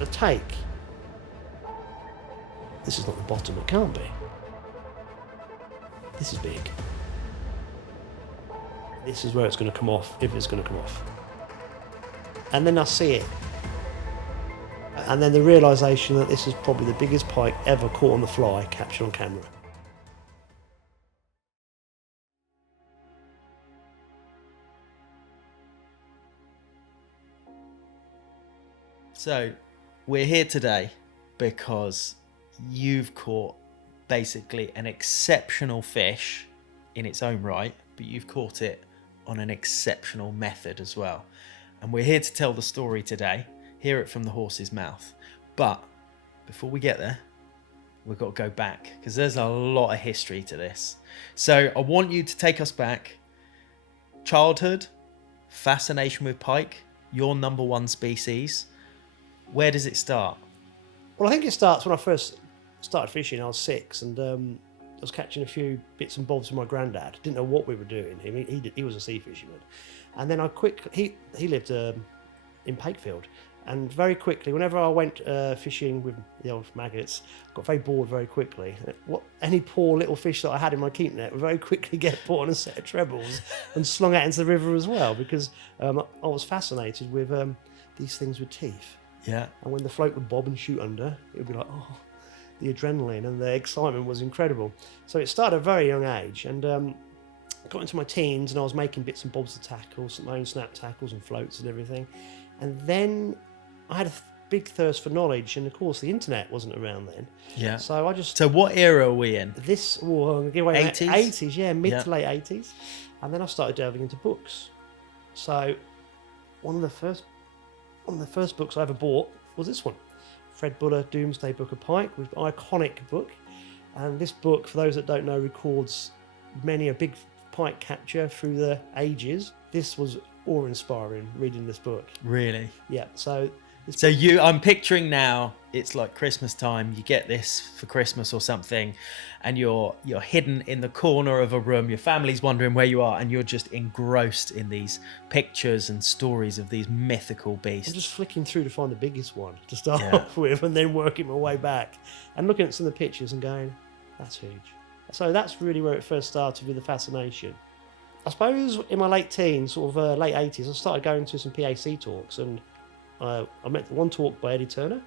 a take. This is not the bottom, it can't be. This is big. This is where it's going to come off, if it's going to come off. And then I see it. And then the realisation that this is probably the biggest pike ever caught on the fly, captured on camera. So, we're here today because you've caught basically an exceptional fish in its own right, but you've caught it on an exceptional method as well. And we're here to tell the story today, hear it from the horse's mouth. But before we get there, we've got to go back because there's a lot of history to this. So I want you to take us back. Childhood, fascination with pike, your number one species. Where does it start? Well, I think it starts when I first started fishing. I was 6 and I was catching a few bits and bobs with my granddad. Didn't know what we were doing. He was a sea fisherman. And then he lived in Pakefield. And very quickly, whenever I went fishing with the old maggots, I got very bored very quickly. Any poor little fish that I had in my keep net would very quickly get put on a set of trebles and slung out into the river as well, because I was fascinated with these things with teeth. Yeah. And when the float would bob and shoot under, it would be like, oh, the adrenaline and the excitement was incredible. So it started at a very young age, and got into my teens, and I was making bits and bobs of tackles, my own snap tackles and floats and everything. And then I had a big thirst for knowledge, and of course the internet wasn't around then. Yeah. So I just... So what era are we in? This, I'm going to give away 80s? 80s, yeah, mid to late 80s. And then I started delving into books. So one of the first books I ever bought was this one, Fred Buller, Doomsday Book of Pike, which is an iconic book. And this book, for those that don't know, records many a big pike capture through the ages. This was awe-inspiring reading this book. Really? Yeah. So I'm picturing now, it's like Christmas time, you get this for Christmas or something, and you're hidden in the corner of a room, your family's wondering where you are, and you're just engrossed in these pictures and stories of these mythical beasts. I'm just flicking through to find the biggest one to start off with, and then working my way back and looking at some of the pictures and going, that's huge. So that's really where it first started with the fascination. I suppose in my late teens, sort of late 80s, I started going to some PAC talks, and I met one talk by Eddie Turner.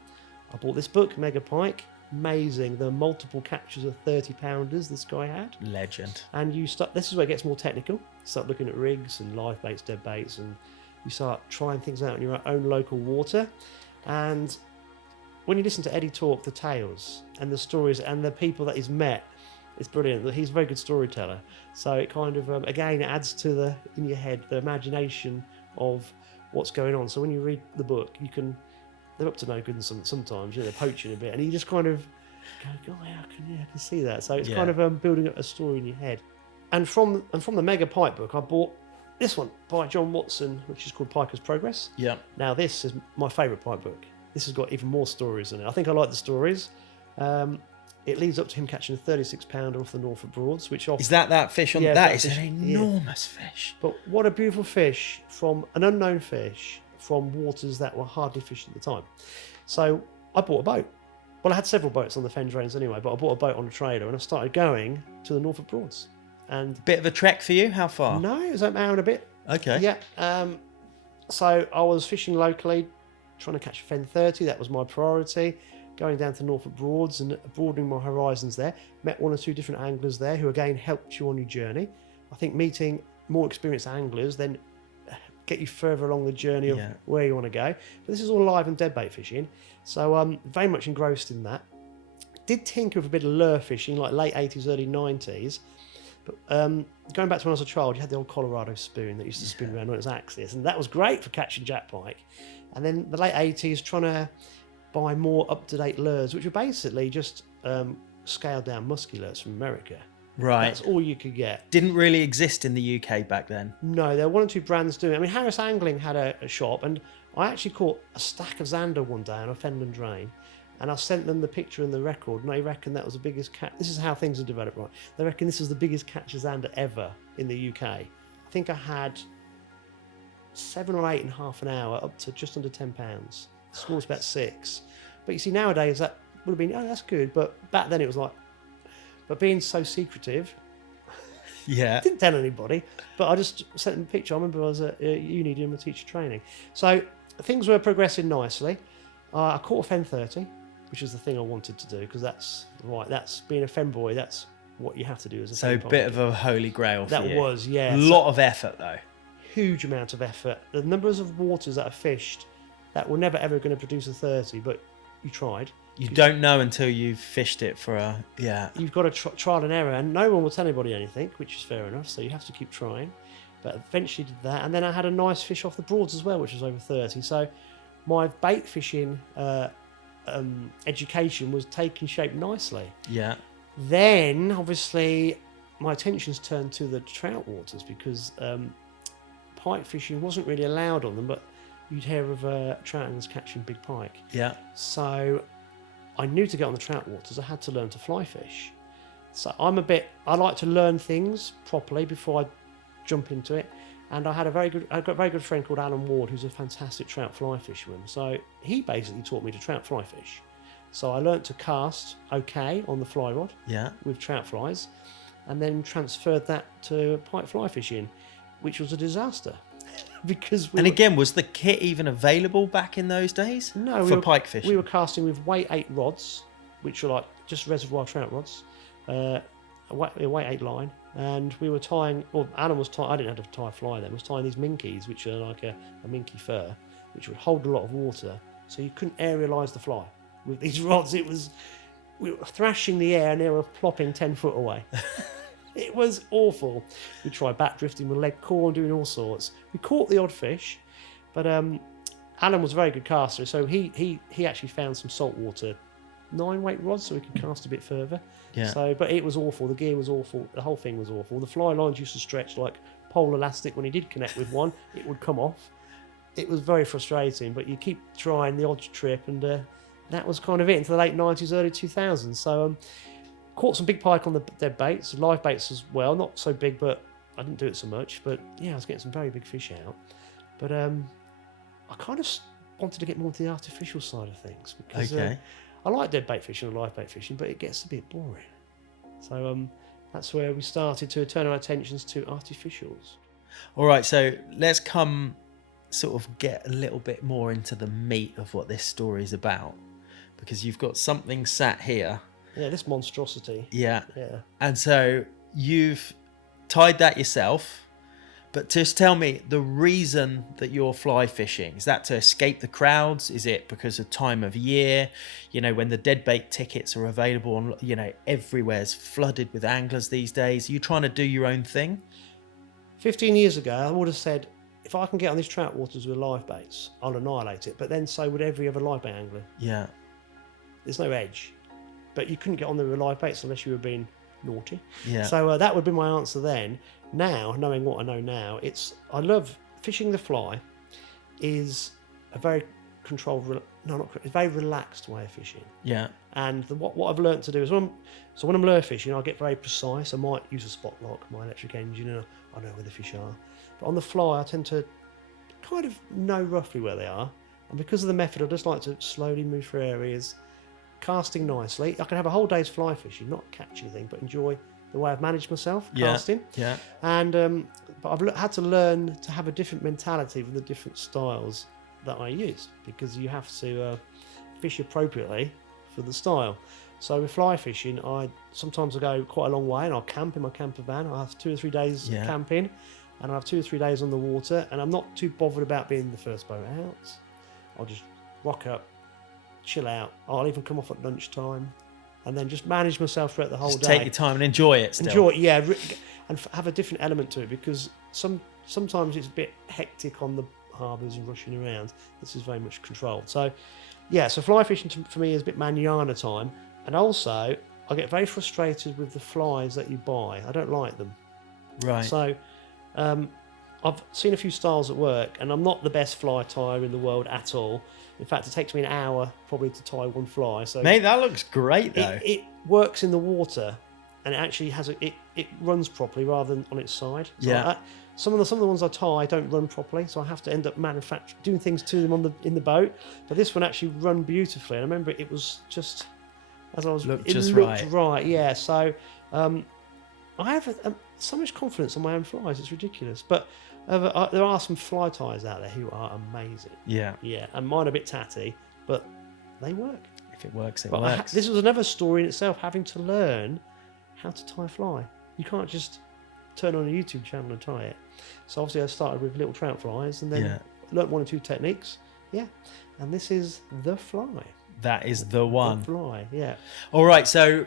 I bought this book, Mega Pike. Amazing, the multiple captures of 30-pounders this guy had. Legend. And this is where it gets more technical. You start looking at rigs and live baits, dead baits, and you start trying things out in your own local water. And when you listen to Eddie talk, the tales and the stories and the people that he's met, it's brilliant. He's a very good storyteller. So it kind of, again, it adds to in your head, the imagination of what's going on. So when you read the book, they're up to no good sometimes, they're poaching a bit, and you just kind of go, oh, I can see that. So it's kind of building up a story in your head. And from the Mega Pike book, I bought this one by John Watson, which is called Pikas Progress. Yeah. Now this is my favourite pike book. This has got even more stories in it. I think I like the stories. It leads up to him catching a 36-pounder off the Norfolk Broads, which is that fish on? Yeah, that is an enormous fish. But what a beautiful fish from an unknown fish from waters that were hardly fished at the time. So I bought a boat. Well, I had several boats on the fen drains anyway, but I bought a boat on a trailer, and I started going to the Norfolk Broads. And bit of a trek for you. How far? No, it was an hour and a bit. Okay. Yeah. So I was fishing locally, trying to catch a fen 30. That was my priority. Going down to Norfolk Broads and broadening my horizons there. Met one or two different anglers there who again helped you on your journey. I think meeting more experienced anglers then get you further along the journey of where you want to go. But this is all live and deadbait fishing, so I'm very much engrossed in that. Did tinker with a bit of lure fishing, like late 80s, early 90s. But going back to when I was a child, you had the old Colorado spoon that used to spin around on its axis, and that was great for catching jack pike. And then the late 80s, trying to buy more up-to-date lures, which were basically just scaled down musky lures from America. Right. That's all you could get. Didn't really exist in the UK back then. No, there were one or two brands doing it. I mean, Harris Angling had a shop, and I actually caught a stack of Zander one day on a Fendon drain, and I sent them the picture and the record, and they reckon that was the biggest catch. This is how things are developed, right? They reckon this was the biggest catch of Zander ever in the UK. I think I had 7 or 8 in half an hour, up to just under 10 pounds. Smallest about 6. But you see, nowadays that would have been, oh, that's good. But back then it was like, but being so secretive, Yeah. didn't tell anybody. But I just sent them a picture. I remember I was at uni doing my teacher training. So things were progressing nicely. I caught a fen 30, which was the thing I wanted to do, because that's being a fen boy, that's what you have to do as a So fen a pike. bit of a holy grail for you. That was, yeah. A lot of effort, though. Huge amount of effort. The numbers of waters that are fished that were never ever going to produce a 30, but you tried. You don't know until you've fished it for a... Yeah. You've got to trial and error, and no one will tell anybody anything, which is fair enough, so you have to keep trying. But eventually did that, and then I had a nice fish off the Broads as well, which was over 30. So my bait fishing education was taking shape nicely. Yeah. Then, obviously, my attention's turned to the trout waters, because pike fishing wasn't really allowed on them, but you'd hear of trouters catching big pike. Yeah. So I knew to get on the trout waters, I had to learn to fly fish. So I like to learn things properly before I jump into it. And I've got a very good friend called Alan Ward, who's a fantastic trout fly fisherman. So he basically taught me to trout fly fish. So I learnt to cast okay on the fly rod with trout flies, and then transferred that to pike fly fishing, which was a disaster. Because again, was the kit even available back in those days? No, for pike fishing. We were casting with weight 8 rods, which are like just reservoir trout rods, a weight 8 line, and we were tying. Well, Alan was tying. I didn't have to tie a fly then. I was tying these minkies, which are like a minky fur, which would hold a lot of water, so you couldn't aerialise the fly with these rods. We were thrashing the air, and they were plopping 10 foot away. It was awful. We tried back drifting with leg core and doing all sorts. We caught the odd fish, but Alan was a very good caster, so he actually found some saltwater 9 weight rods, so we could cast a bit further. Yeah. So, but it was awful. The gear was awful. The whole thing was awful. The fly lines used to stretch like pole elastic. When he did connect with one, it would come off. It was very frustrating. But you keep trying the odd trip, and that was kind of it into the late 90s, early 2000s. So. Caught some big pike on the dead baits, live baits as well. Not so big, but I didn't do it so much. But yeah, I was getting some very big fish out. But I kind of wanted to get more into the artificial side of things, because I like dead bait fishing and live bait fishing, but it gets a bit boring. So that's where we started to turn our attentions to artificials. All right, so let's sort of get a little bit more into the meat of what this story is about, because you've got something sat here. Yeah, this monstrosity. Yeah. Yeah. And so you've tied that yourself, but just tell me the reason that you're fly fishing. Is that to escape the crowds? Is it because of time of year? You know, when the dead bait tickets are available on, everywhere's flooded with anglers these days. Are you trying to do your own thing? 15 years ago, I would have said, if I can get on these trout waters with live baits, I'll annihilate it. But then so would every other live bait angler. Yeah. There's no edge. But you couldn't get on there with live baits unless you were being naughty. Yeah. So that would be my answer then. Now, knowing what I know now, I love fishing the fly. Is a very controlled, it's a very relaxed way of fishing. Yeah. And what I've learned to do is when I'm lure fishing, I get very precise. I might use a spot lock, my electric engine, and I know where the fish are. But on the fly, I tend to kind of know roughly where they are. And because of the method, I just like to slowly move through areas, casting nicely. I can have a whole day's fly fishing, not catch anything, but enjoy the way I've managed myself casting. Yeah. And but I've had to learn to have a different mentality for the different styles that I use, because you have to fish appropriately for the style. So with fly fishing, sometimes I go quite a long way, and I'll camp in my camper van. I have 2 or 3 days camping, and I have 2 or 3 days on the water, and I'm not too bothered about being the first boat out. I'll just rock up, chill out. I'll even come off at lunchtime, and then just manage myself throughout the whole day. Take your time and enjoy it still. Enjoy it, yeah, and have a different element to it, because sometimes it's a bit hectic on the harbours and rushing around. This is very much controlled. So, yeah, so fly fishing for me is a bit manana time, and also I get very frustrated with the flies that you buy. I don't like them. Right. So, I've seen a few styles at work, and I'm not the best fly tyer in the world at all. In fact, it takes me an hour probably to tie one fly. So mate, that looks great though. It works in the water, and it actually has it runs properly rather than on its side. So Yeah. some of the ones I tie don't run properly, so I have to end up doing things to them in the boat. But this one actually run beautifully, and I remember it was just as I was Looked it just looked right. right. Yeah, so I have so much confidence on my own flies. It's ridiculous, but there are some fly ties out there who are amazing. Yeah. Yeah, and mine are a bit tatty, but they work. If it works, it But works. this was another story in itself, having to learn how to tie a fly. You can't just turn on a YouTube channel and tie it. So obviously I started with little trout flies and then learnt 1 or 2 techniques. Yeah, and this is the fly. That is the one. The fly, yeah. All right, so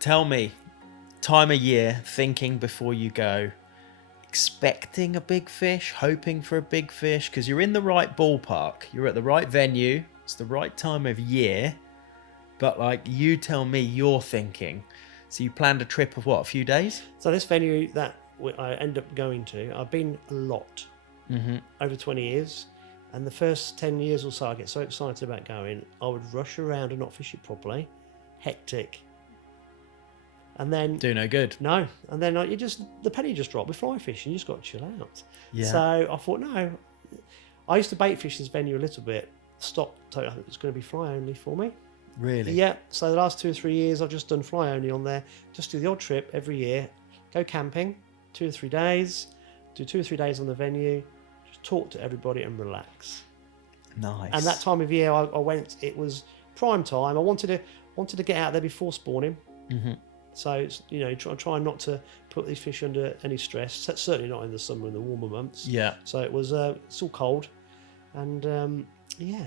tell me, time of year, thinking before you go, expecting a big fish, hoping for a big fish, because you're in the right ballpark, you're at the right venue, it's the right time of year, but like you tell me you're thinking. So you planned a trip of what, a few days? So this venue that I end up going to, I've been a lot over 20 years. And the first 10 years or so, I get so excited about going, I would rush around and not fish it properly. Hectic. And then... Do no good. No. And then the penny just dropped with fly fishing. You just got to chill out. Yeah. So I thought, no. I used to bait fish this venue a little bit. Stopped. I think it's going to be fly only for me. Really? Yeah. So the last 2 or 3 years, I've just done fly only on there. Just do the odd trip every year. Go camping, 2 or 3 days. Do 2 or 3 days on the venue. Talk to everybody and relax. Nice. And that time of year I went, it was prime time. I wanted to get out there before spawning. So it's, try not to put these fish under any stress. Certainly not in the summer and the warmer months. Yeah. So it was it's all cold, and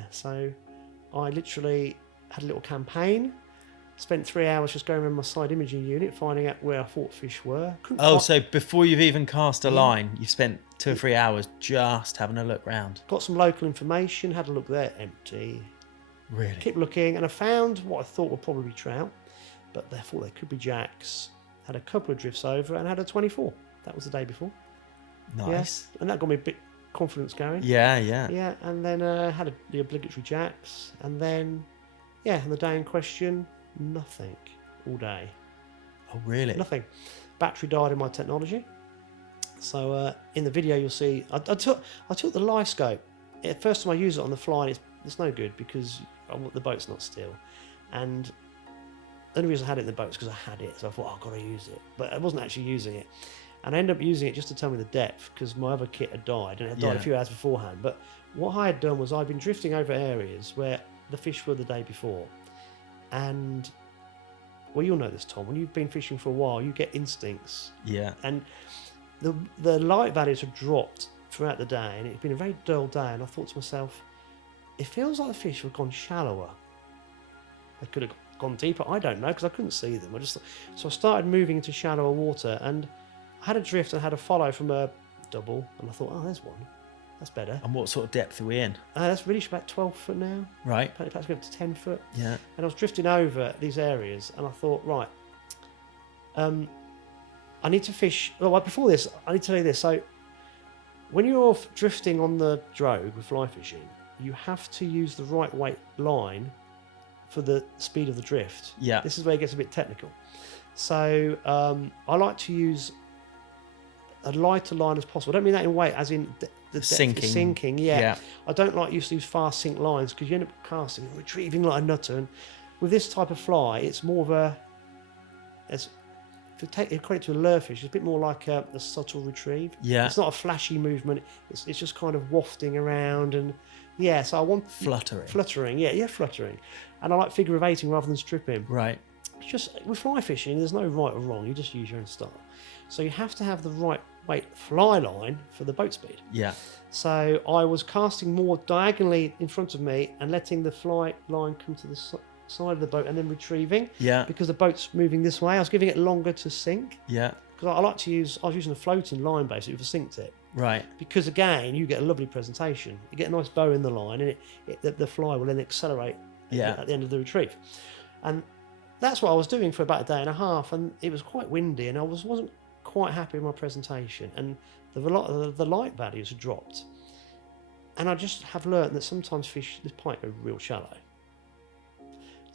so I literally had a little campaign. Spent 3 hours just going around my side imaging unit, finding out where I thought fish were. So before you've even cast a line, you spent 2 or 3 hours just having a look round. Got some local information, had a look there, empty. Really? Kept looking, and I found what I thought were probably trout, but I thought they could be jacks. Had a couple of drifts over, and had a 24. That was the day before. Nice. Yeah, and that got me a bit confidence going. Yeah. Yeah, and then had the obligatory jacks, and then, and the day in question, nothing all day. Oh, really? Nothing. Battery died in my technology. So in the video you'll see I took the live scope. First time I use it on the fly, it's no good because the boat's not still. And the only reason I had it in the boat is because I had it, so I thought, I've got to use it. But I wasn't actually using it. And I ended up using it just to tell me the depth because my other kit had died, and it had died a few hours beforehand. But what I had done was I'd been drifting over areas where the fish were the day before. And, well, you'll know this, Tom, when you've been fishing for a while, you get instincts. Yeah. And the light values have dropped throughout the day, and it's been a very dull day, and I thought to myself, it feels like the fish have gone shallower. They could have gone deeper, I don't know, because I couldn't see them. So I started moving into shallower water, and I had a drift and had a follow from a double, and I thought, there's one. That's better. And what sort of depth are we in? That's really about 12 foot now. Right. Perhaps go up to 10 foot. Yeah. And I was drifting over these areas, and I thought, right, I need to fish. Well, before this, I need to tell you this. So, when you're drifting on the drogue with fly fishing, you have to use the right weight line for the speed of the drift. Yeah. This is where it gets a bit technical. So, I like to use a lighter line as possible. I don't mean that in weight, as in the depth is sinking. Yeah. I don't like to use fast sink lines because you end up casting and retrieving like a nutter. And with this type of fly, it's more of a, if you take credit to a lure fish, it's a bit more like a subtle retrieve. Yeah. It's not a flashy movement. It's just kind of wafting around, and so I want fluttering. Fluttering. And I like figure of eighting rather than stripping. Right. It's just with fly fishing, there's no right or wrong. You just use your own style. So you have to have the right weight fly line for the boat speed. Yeah. So I was casting more diagonally in front of me and letting the fly line come to the side of the boat and then retrieving. Yeah. Because the boat's moving this way. I was giving it longer to sink. Yeah. Because I was using a floating line basically with a sink tip. Right. Because again, you get a lovely presentation. You get a nice bow in the line, and the fly will then accelerate at the end of the retrieve. And that's what I was doing for about a day and a half, and it was quite windy, and I wasn't quite happy with my presentation, and the light values had dropped. And I just have learned that sometimes fish, this pike, are real shallow.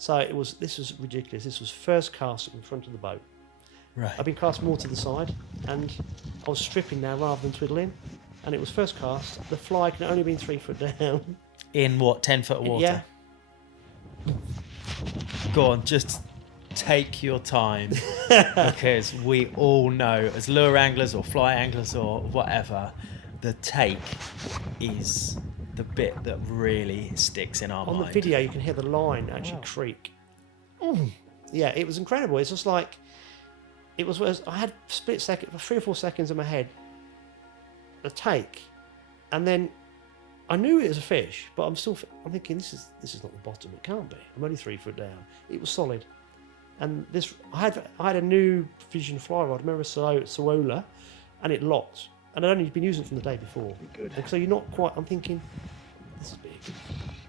So this was ridiculous. This was first cast in front of the boat. Right. I've been cast more to the side, and I was stripping now rather than twiddling. And it was first cast. The fly can only been 3 foot down. In what, 10 foot of water? Yeah. Go on, just take your time, because we all know, as lure anglers or fly anglers or whatever, the take is the bit that really sticks in our mind. On the video, you can hear the line actually creak. Yeah, it was incredible. It's just like, I had split second, 3 or 4 seconds in my head, a take, and then I knew it was a fish, but I'm thinking this is not the bottom. It can't be. I'm only 3 foot down. It was solid, and I had a new Vision fly rod. I remember Sowola, and it locked, and I'd only been using it from the day before. Good. And so you're not quite. I'm thinking this is big,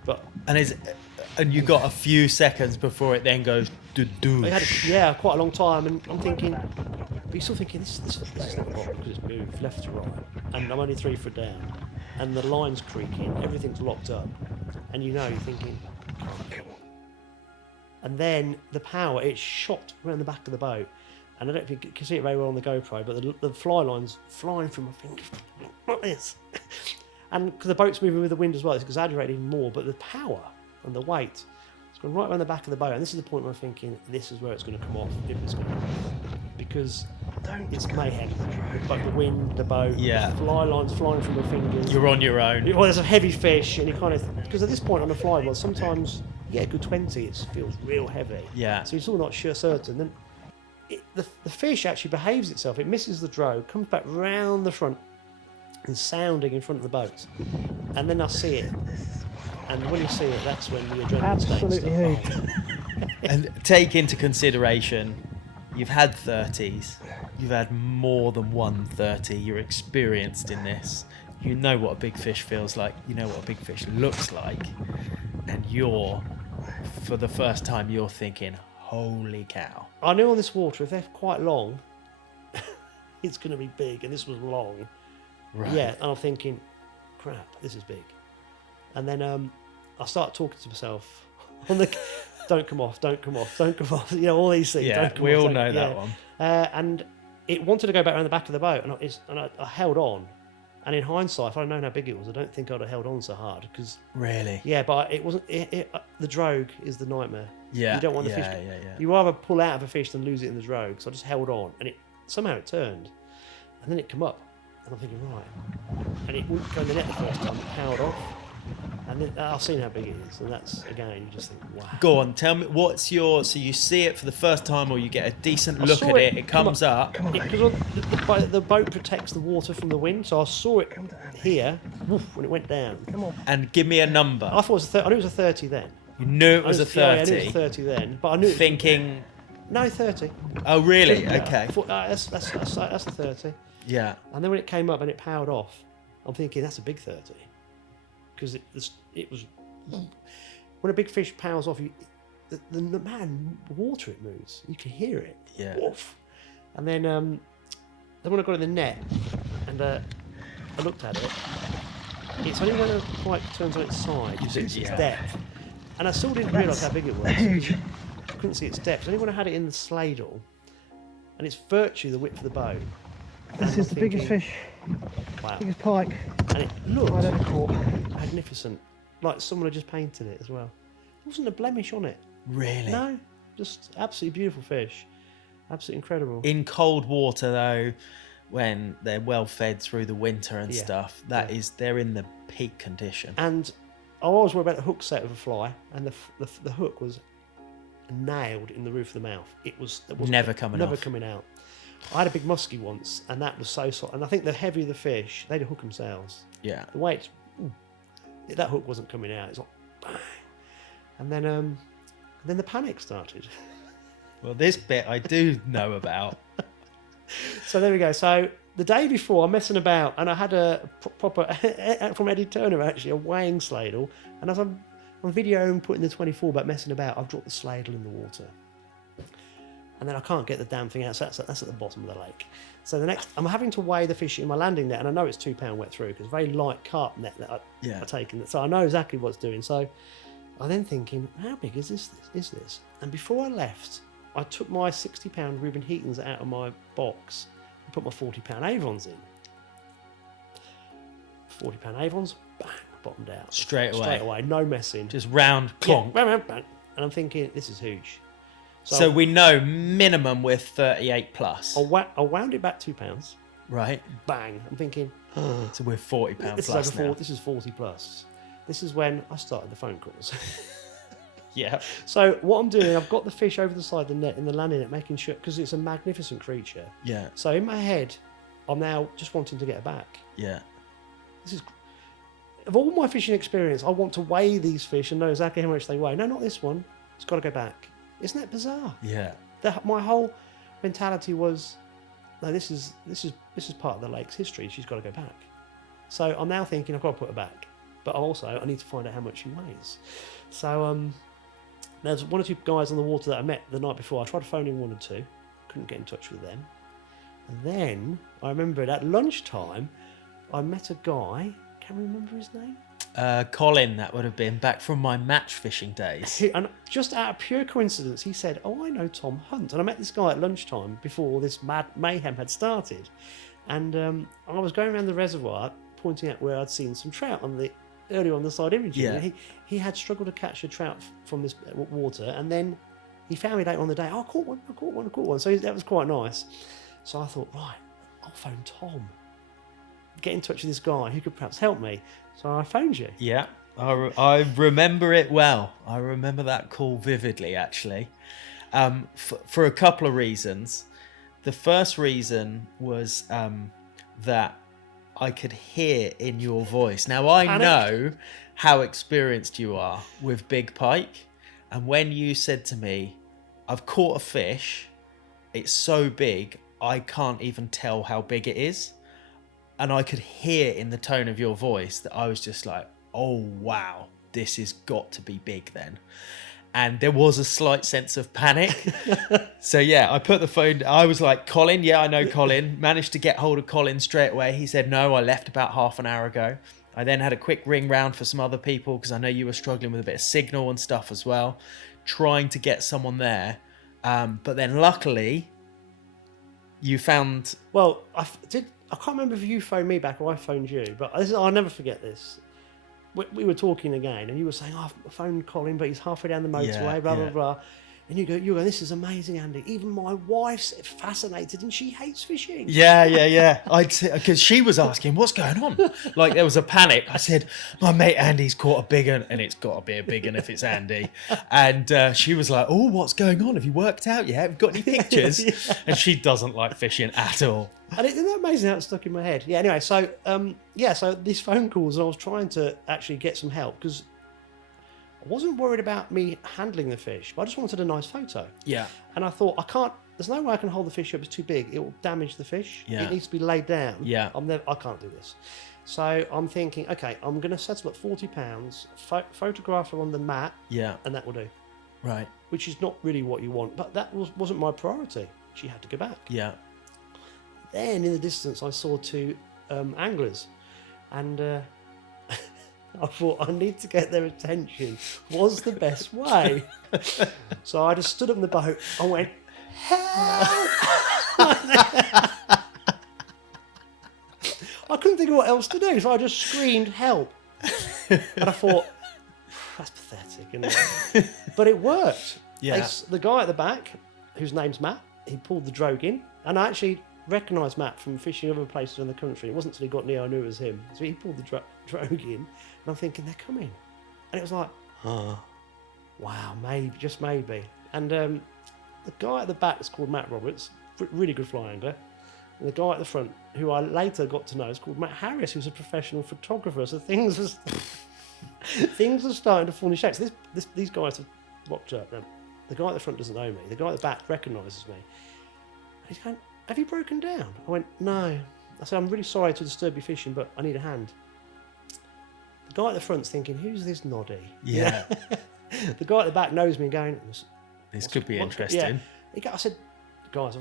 but and you got a few seconds before it then goes do. Yeah, quite a long time, and I'm thinking, but you're still thinking this is not the bottom because it's moved left to right, and I'm only 3 foot down. And the line's creaking, everything's locked up, and you're thinking, and then the power, it shot around the back of the boat, and I don't think you can see it very well on the GoPro, but the fly line's flying from my fingers like this, and because the boat's moving with the wind as well, it's exaggerated even more, but the power and the weight, it's gone right around the back of the boat, and this is the point where I'm thinking, this is where it's going to come off, if it's going to come off, because it's mayhem. But the wind, the boat, the fly lines flying from your fingers. You're on your own. Well, there's a heavy fish, and you kind of, because at this point on the fly rod, sometimes you get a good 20, it feels real heavy. Yeah. So you're still not certain. Then the fish actually behaves itself. It misses the drogue, comes back round the front, and sounding in front of the boat, and then I see it. And when you see it, that's when the adrenaline starts. And take into consideration, you've had 30s, you've had more than 130, you're experienced in this, you know what a big fish feels like, you know what a big fish looks like, and for the first time, you're thinking, holy cow. I knew on this water, if they're quite long, it's going to be big, and this was long. Right. Yeah, and I'm thinking, crap, this is big. And then I start talking to myself on the... don't come off, all these things. Yeah, we all know that one. And it wanted to go back around the back of the boat, and I held on. And in hindsight, if I'd known how big it was, I don't think I'd have held on so hard. Because really? Yeah, but it wasn't... the drogue is the nightmare. Yeah. You don't want the fish... You rather pull out of a fish than lose it in the drogue. So I just held on, and somehow it turned. And then it come up. And I'm thinking, right. And it wouldn't go in the net the first time. It powered off. And then I've seen how big it is, and that's, again, you just think, wow. Go on, tell me, so you see it for the first time, or you get a decent look at it, it comes up. Because the boat protects the water from the wind, so I saw it here, when it went down. Come on. And give me a number. I thought I knew it was a 30 then. You knew it was a 30? Yeah, I knew it was a 30 then, but I knew Thinking... No, 30. Oh, really? Yeah. Okay. I thought, that's a 30. Yeah. And then when it came up and it powered off, I'm thinking, that's a big 30. Because it was when a big fish powers off, the water it moves. You can hear it. Yeah. Woof. And then when I got in the net and I looked at it, it's only when the pike turns on its side you see its depth. And I still didn't realise how big it was. I couldn't see its depth. It's only when I had it in the sladle, and it's virtually the width of the boat. This is the biggest fish. Wow. Biggest pike. And it looked I've ever caught. magnificent. Like someone had just painted it as well. There wasn't a blemish on it. Really? No. Just absolutely beautiful fish. Absolutely incredible. In cold water, though, when they're well fed through the winter and stuff, they're in the peak condition. And I was worried about the hook set of a fly, and the hook was nailed in the roof of the mouth. It was never coming out. I had a big muskie once, and that was so soft. And I think the heavier the fish, they'd hook themselves. Yeah. The weight, that hook wasn't coming out. It's like, bang. And then the panic started. Well, this bit I do know about. So there we go. So the day before, I'm messing about, and I had a proper from Eddie Turner actually, a weighing sladle. And as I'm on video and putting the 24 about messing about, I've dropped the sladle in the water. And then I can't get the damn thing out, so that's at the bottom of the lake. So the next, I'm having to weigh the fish in my landing net, and I know it's 2 pound wet through because very light carp net that I taken. So I know exactly what it's doing. So I then thinking, how big is this? And before I left, I took my 60-pound Reuben Heatons out of my box and put my 40-pound Avons in. 40-pound Avons, bang, bottomed out. Straight away. No messing. Just round, clonk. Yeah, bang, bang. And I'm thinking, this is huge. So we know minimum we're 38 plus. I wound it back 2 pounds. Right. Bang. I'm thinking, so we're 40 pounds this plus is now. This is 40 plus. This is when I started the phone calls. Yeah. So what I'm doing, I've got the fish over the side of the net in the landing net, making sure, because it's a magnificent creature. Yeah. So in my head, I'm now just wanting to get it back. Yeah. This is, of all my fishing experience, I want to weigh these fish and know exactly how much they weigh. No, not this one. It's got to go back. Isn't that bizarre? Yeah. My whole mentality was, no, this is part of the lake's history. She's got to go back. So I'm now thinking I've got to put her back, but also I need to find out how much she weighs. So there's one or two guys on the water that I met the night before. I tried phoning one or two, couldn't get in touch with them. And then I remembered at lunchtime, I met a guy. Can I remember his name? Colin, that would have been back from my match fishing days. And just out of pure coincidence, he said, "Oh, I know Thom Hunt." And I met this guy at lunchtime before this mad mayhem had started. And I was going around the reservoir, pointing out where I'd seen some trout earlier on the side imaging. Yeah. And he had struggled to catch a trout from this water, and then he found me later on the day. Oh, I caught one. So that was quite nice. So I thought, right, I'll phone Tom. Get in touch with this guy who could perhaps help me. So I phoned you. Yeah, I remember it well. I remember that call vividly, actually, for a couple of reasons. The first reason was that I could hear in your voice. Now, I know how experienced you are with big pike. And when you said to me, I've caught a fish, it's so big, I can't even tell how big it is. And I could hear in the tone of your voice that I was just like, oh, wow, this has got to be big then. And there was a slight sense of panic. So, yeah, I put the phone, I was like, Colin, yeah, I know Colin. Managed to get hold of Colin straight away. He said, no, I left about half an hour ago. I then had a quick ring round for some other people because I know you were struggling with a bit of signal and stuff as well, trying to get someone there. But then luckily, you found... Well, I can't remember if you phoned me back or I phoned you, but I'll never forget this. We were talking again, and you were saying, "Oh, I phoned Colin, but he's halfway down the motorway, blah, blah, blah." And you go, "This is amazing, Andy. Even my wife's fascinated, and she hates fishing." Yeah. Because she was asking, "What's going on?" Like there was a panic. I said, "My mate Andy's caught a big one, and it's got to be a big one if it's Andy." And she was like, "Oh, what's going on? Have you worked out yet? Have you got any pictures?" Yeah. And she doesn't like fishing at all. And isn't that amazing how it stuck in my head? Yeah. Anyway, so so these phone calls, and I was trying to actually get some help because I wasn't worried about me handling the fish, but I just wanted a nice photo. Yeah. And I thought, there's no way I can hold the fish up. It's too big. It will damage the fish. Yeah. It needs to be laid down. Yeah. I can't do this. So I'm thinking, okay, I'm going to settle at £40, photograph her on the mat, Yeah. and that will do. Right. Which is not really what you want, but that wasn't my priority. She had to go back. Yeah. Then in the distance, I saw two anglers, and I thought, I need to get their attention. What's the best way? So I just stood up in the boat. I went, help! I couldn't think of what else to do, so I just screamed, help. And I thought, that's pathetic, isn't it? But it worked. Yeah. The guy at the back, whose name's Matt, he pulled the drogue in, and I actually recognised Matt from fishing other places in the country. It wasn't until he got near I knew it was him. So he pulled the drogue in, and I'm thinking, they're coming. And it was like, wow, maybe, just maybe. And the guy at the back is called Matt Roberts, really good fly angler. And the guy at the front, who I later got to know, is called Matt Harris, who's a professional photographer. So things are starting to fall in shape. So these guys have rocked up. Now, the guy at the front doesn't know me. The guy at the back recognises me. And he's going, have you broken down? I went, no. I said, I'm really sorry to disturb your fishing, but I need a hand. The guy at the front's thinking, who's this noddy? Yeah. The guy at the back knows me and going, This could be interesting. Yeah. I said, guys,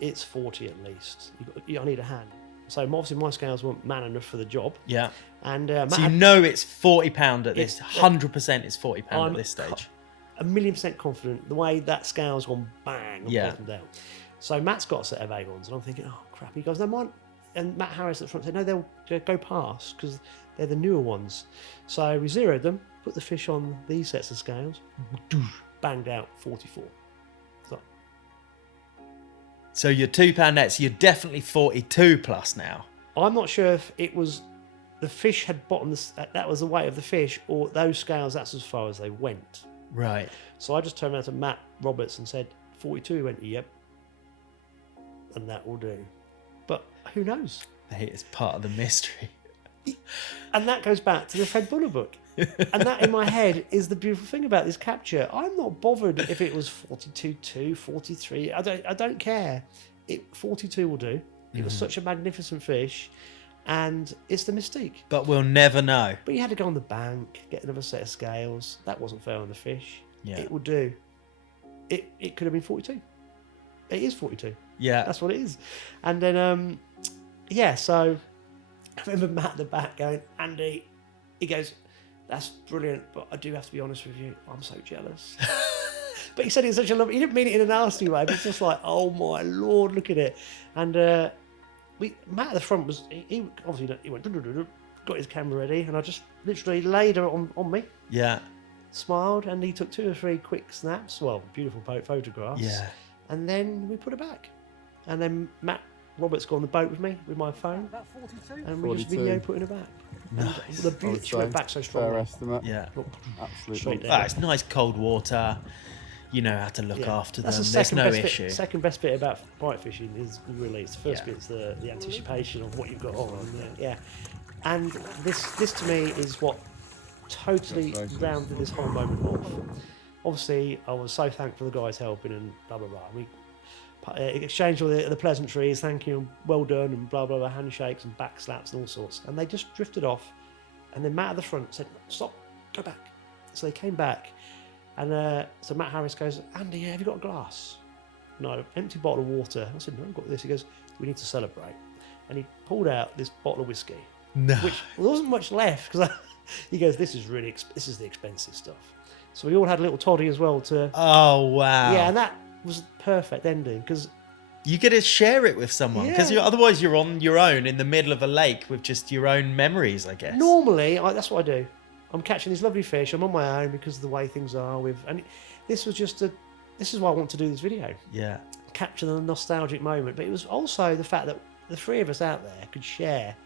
it's 40 at least. I need a hand. So obviously my scales weren't man enough for the job. Yeah. And So Matt you know it's 40 pound at this. It's- 100% it's 40 pound I'm at this stage. 1,000,000% confident the way that scale's gone bang and Yeah. bottomed out. So Matt's got a set of Avons, and I'm thinking, oh crap. He goes, no, mine. And Matt Harris at the front said, no, they'll go past because they're the newer ones. So we zeroed them, put the fish on these sets of scales, banged out 44. So, So your £2 nets, you're definitely 42 plus now. I'm not sure if it was the fish had bottomed, that was the weight of the fish, or those scales, that's as far as they went. Right. So I just turned around to Matt Roberts and said, 42. He went, yep. And that will do. But who knows? Hey, it's part of the mystery. And that goes back to the Fred Buller book. And that in my head is the beautiful thing about this capture. I'm not bothered if it was 42.2, 43. I don't care. 42 will do. It was such a magnificent fish. And it's the mystique. But we'll never know. But you had to go on the bank, get another set of scales. That wasn't fair on the fish. Yeah. It will do. It could have been 42. It is 42. Yeah. That's what it is. And then, so I remember Matt at the back going, Andy, he goes, that's brilliant, but I do have to be honest with you, I'm so jealous. But he said it in such a lovely, he didn't mean it in a nasty way, but it's just like, oh my Lord, look at it. And Matt at the front was, he obviously, he went, got his camera ready, and I just literally laid her on me, Yeah. smiled, and he took 2 or 3 quick snaps, well, beautiful photographs. Yeah. And then we put her back. And then Matt Roberts got on the boat with me with my phone. About 42. And we just 42. video putting her back. Nice. The beauty, she went back so strongly. Fair estimate. Yeah. Absolutely. Straight down. Ah, it's nice cold water. You know how to look Yeah. after them. That's the There's second no best issue. Bit, second best bit about bite fishing is the release. The first Yeah. bit's the anticipation of what you've got on. Yeah. And this to me is what totally rounded this whole moment off. Obviously, I was so thankful for the guys helping and blah blah blah. We exchanged all the pleasantries, thank you, and well done, and blah blah blah, handshakes and back slaps and all sorts. And they just drifted off. And then Matt at the front said, "Stop, go back." So they came back, and so Matt Harris goes, "Andy, have you got a glass?" No, empty bottle of water. I said, "No, I've got this." He goes, "We need to celebrate," and he pulled out this bottle of whiskey, No. which there wasn't much left because he goes, "This is really this is the expensive stuff." So we all had a little toddy as well to. Oh, wow. Yeah, and that was the perfect ending because You get to share it with someone because Yeah. otherwise you're on your own in the middle of a lake with just your own memories, I guess. normally that's what I do. I'm catching these lovely fish. I'm on my own because of the way things are and this was just this is why I want to do this video. Yeah. Capture the nostalgic moment, but it was also the fact that the 3 of us out there could share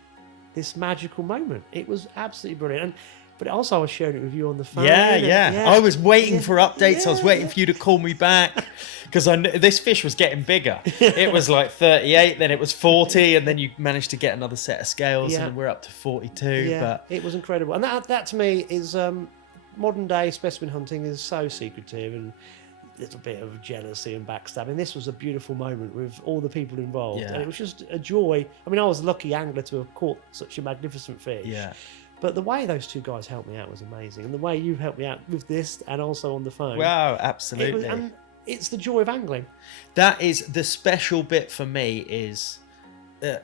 this magical moment. It was absolutely brilliant. But also I was sharing it with you on the phone. Yeah. I was waiting for updates. I was waiting yeah. for you to call me back because I knew this fish was getting bigger. It was like 38, then it was 40, and then you managed to get another set of scales, Yeah. and we're up to 42. Yeah, But it was incredible. And that to me is modern day specimen hunting is so secretive and a little bit of jealousy and backstabbing. This was a beautiful moment with all the people involved. Yeah. And it was just a joy. I mean, I was a lucky angler to have caught such a magnificent fish. yeah, But the way those 2 guys helped me out was amazing. And the way you helped me out with this and also on the phone. wow, It absolutely. was, and it's the joy of angling. That is the special bit for me is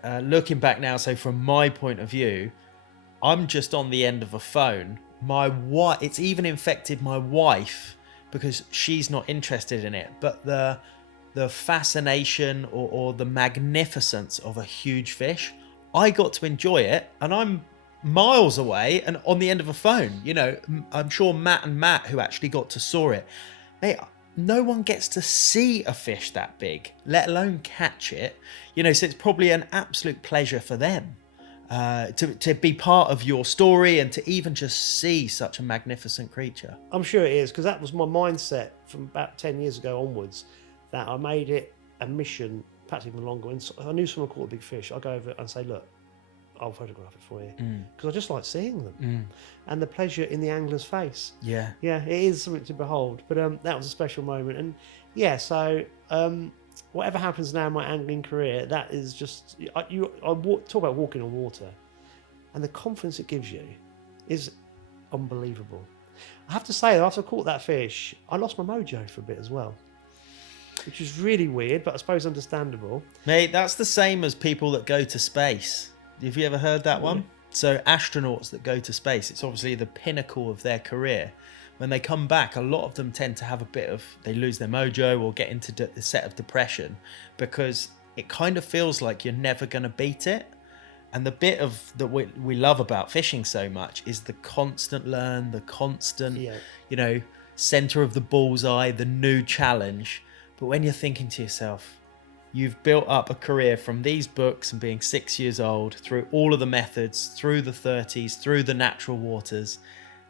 looking back now. So from my point of view, I'm just on the end of a phone. It's even infected my wife because she's not interested in it. But the fascination or the magnificence of a huge fish, I got to enjoy it, and I'm miles away and on the end of a phone. You know, I'm sure Matt, who actually got to saw it, no one gets to see a fish that big, let alone catch it. You know, so it's probably an absolute pleasure for them to be part of your story and to even just see such a magnificent creature. I'm sure it is, because that was my mindset from about 10 years ago onwards, that I made it a mission, perhaps even longer. When I knew someone caught a big fish, I'd go over and say, look, I'll photograph it for you. Because I just like seeing them. And the pleasure in the angler's face. Yeah. Yeah, it is something to behold. But that was a special moment. And yeah, so whatever happens now in my angling career, that is just... talk about walking on water. And the confidence it gives you is unbelievable. I have to say, though, after I caught that fish, I lost my mojo for a bit as well. which is really weird, but I suppose understandable. Mate, that's the same as people that go to space. Have you ever heard that one? So astronauts that go to space, it's obviously the pinnacle of their career. When they come back, a lot of them tend to have they lose their mojo or get into the set of depression, because it kind of feels like you're never going to beat it. And the bit of that we love about fishing so much is the constant learn, the constant, center of the bullseye, the new challenge. But when you're thinking to yourself, you've built up a career from these books and being 6 years old, through all of the methods, through the 30s, through the natural waters,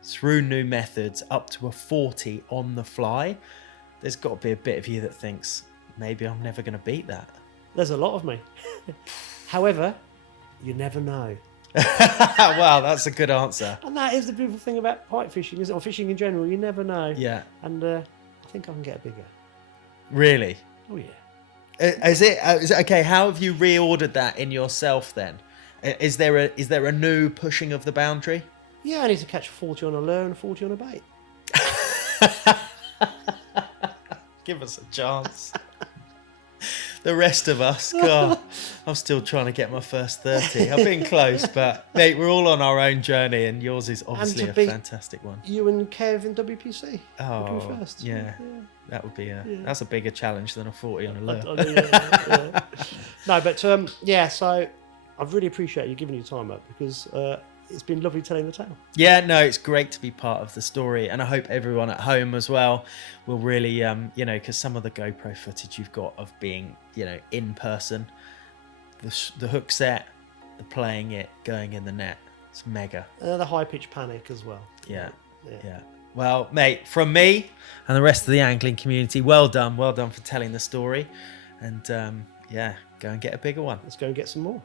through new methods, up to a 40 on the fly. There's got to be a bit of you that thinks, maybe I'm never going to beat that. There's a lot of me. However, you never know. Wow, that's a good answer. And that is the beautiful thing about pike fishing, isn't it? Or fishing in general, you never know. Yeah. And I think I can get a bigger. Really? Oh, yeah. Is it okay? How have you reordered that in yourself then? Is there a new pushing of the boundary? Yeah, I need to catch 40 on a lure and 40 on a bait. Give us a chance. The rest of us, God, I'm still trying to get my first 30. I've been close, but mate, we're all on our own journey, and yours is obviously a fantastic one. You and Kev in WPC. Oh, first. Yeah. That would be that's a bigger challenge than a 40 on a lure. No, but so I really appreciate you giving your time up, because it's been lovely telling the tale. Yeah, no, it's great to be part of the story, and I hope everyone at home as well will really, because some of the GoPro footage you've got of being, in person, the hook set, the playing it, going in the net, it's mega. The high pitch panic as well. Yeah. Well, mate, from me and the rest of the angling community, well done for telling the story, and go and get a bigger one. Let's go and get some more.